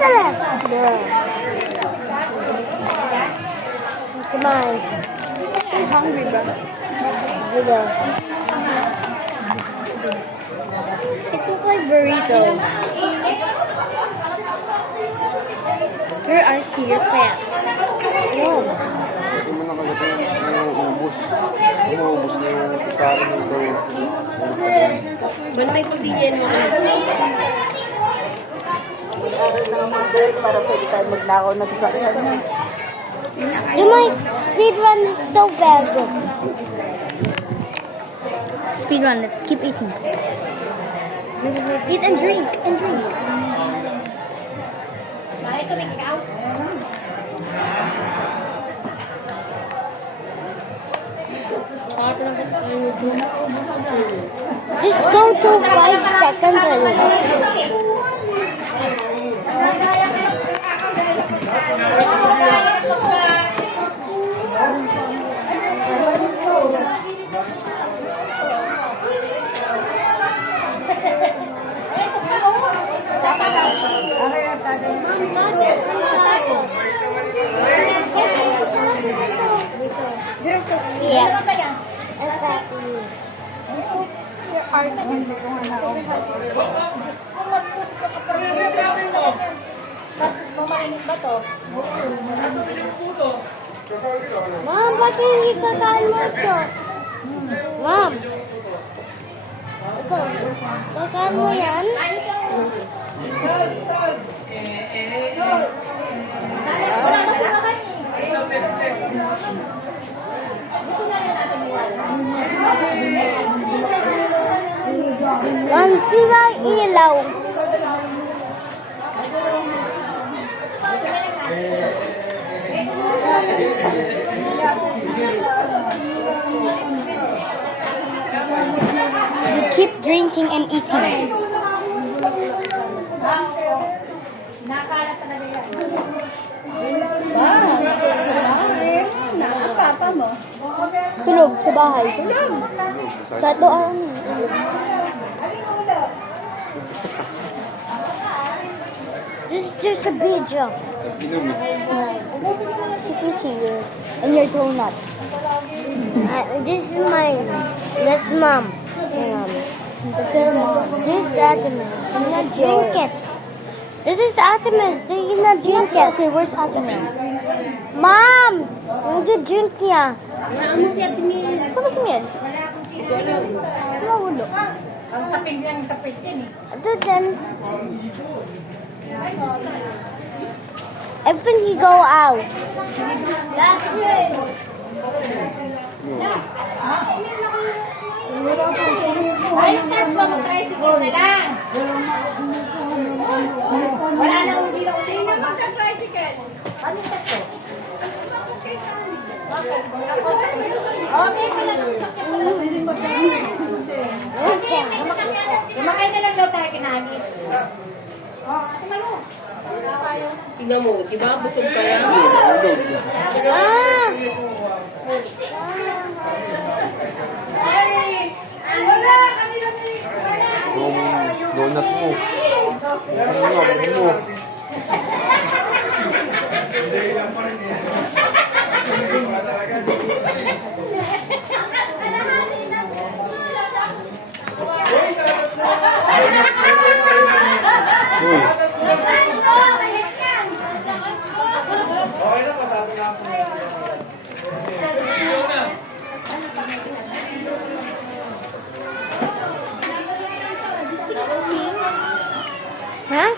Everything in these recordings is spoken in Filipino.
the left. Yeah. Come on. So hungry ba? Yeah. It looks like burrito. You're Archie, you're fat. No. Hindi mo nakagating yung ubus. Umuubos na yung pagkain ng gawin. Bantay pag diyan mo. Para pwede tayo magnakaw na sasakyan. My speed run is so bad. Speed run it. Keep eating. Eat and drink. And drink. Just go to 5 seconds already. You're so Yeah. Exactly. You're Archie. Mom, ba't hindi kakain mo ito? Mom. Ito. Kakain mo yan? Mom, sira ilaw. You keep drinking and eating. Papa mo. Tulog sa bahay. Sa doon. This is just a video. Inom Keep eating your and your donut. This is mine. That's mom. That's her mom. This is Artemis. I'm not drink it. This is Artemis. They cannot drink it. Okay, where's Admiral? Mom! I'm gonna drink niya. Ano si Admiral? Saan ba si Miel? Wala. Ang sapig yan, sapig yan eh. Ito din. I think he go out. That's good. Ayun, tatlo mo, tricycle na lang. Wala na uli na uli. Sino magka-tricycle? Anong tatlo? Okay, pala lang. Okay, kumakay na lang daw tayo kinagis. Tingnan mo, di ba? Busog ka lang. Ah! yung donut mo. Ano mo? Huh?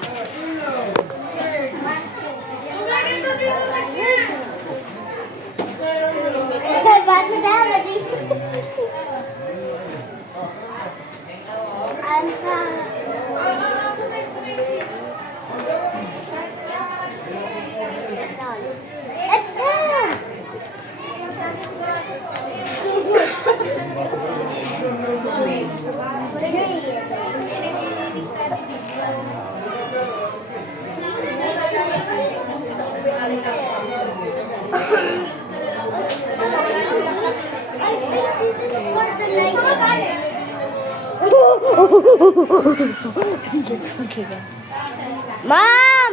It's him! I think this is for the I'm just okay. Mom!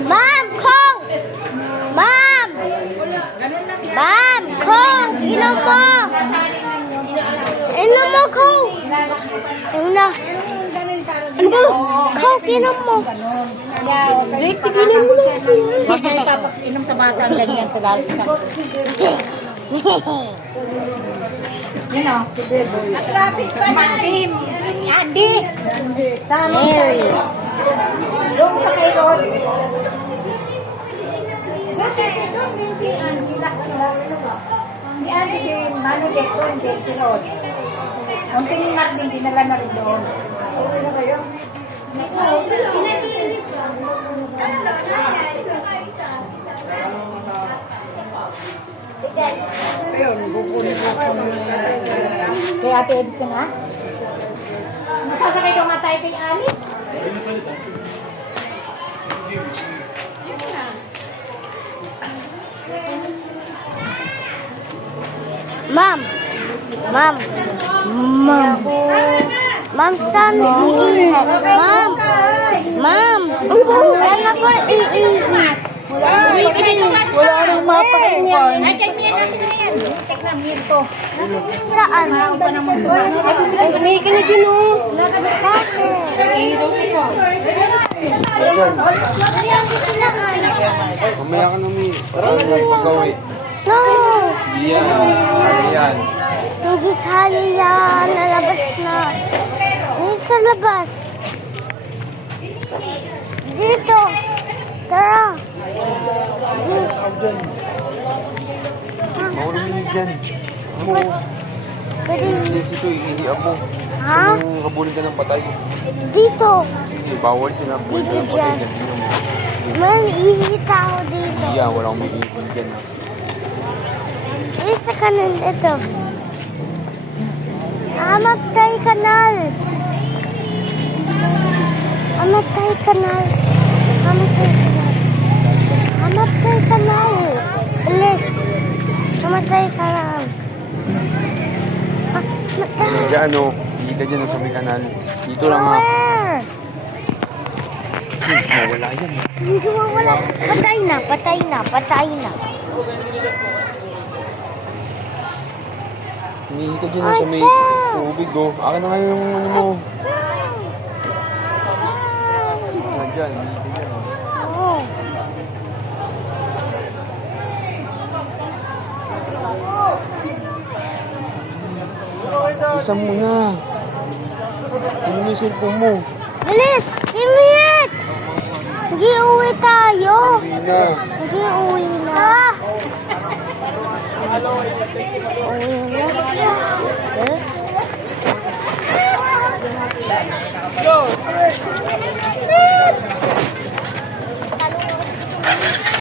Mom, Coke! Mom! Mom, Coke! Inom mo! Inom mo, Coke! Ayun na. Ano ba? Coke, inom mo. Jake, tigilan mo na kasi. Inom sa bata ang ganyan sa lalo sa... Sino? Maxim! Andy! Mary. Doon sa kay Lord. Doon din si Andy. Si Andy, si Manu Decto, hindi si Lord. Ang tingin natin, dinala na rin doon. Kaya ate Edith ko na? Masasakay daw matay kay Alice? Mom. Mom. Mom. Mom, saan iingat? Mom. Mom. Saan ako iingat? Wala nang mapakinggan. Ay, check mo yan. Check na, Mirko. Saan? Ay, may ka na dyan o. Mamaya ka nung pag-gawi. No. Yan. Ano yan? Hindi tayo yan. Nalabas na. Hindi sa labas. Dito. Tara. Dito. Maulong yun dyan. Mo, Pwede. sinisi ko, iihiam mo. Ha? Kung kabulin ka ng patay. Dito. Hindi, bawal kinabulin ka ng patay dyan. Man, ihita ako dito. Iya, wala akong may iipin dyan. Isa ka nun ito. Amat kay kanal. Amat kay kanal. Amat kay kanal. Amat kay kanal. Bilis. Amat kay kanal. Matay. Hindi, ano, hindi ka dyan sa may kanal. Dito lang ha. Where? Wala yan. Hindi wala. Patay na, patay na, patay na. Hindi ka dyan sa may tubig, oh. Akin na nga yung ano mo. Dyan, hindi ka dyan. Oh. Isa muna. Ano mo yung cellphone mo? Bilis! Imit! Hindi uwi tayo. Hindi na. Hindi uwi na. Uwi na.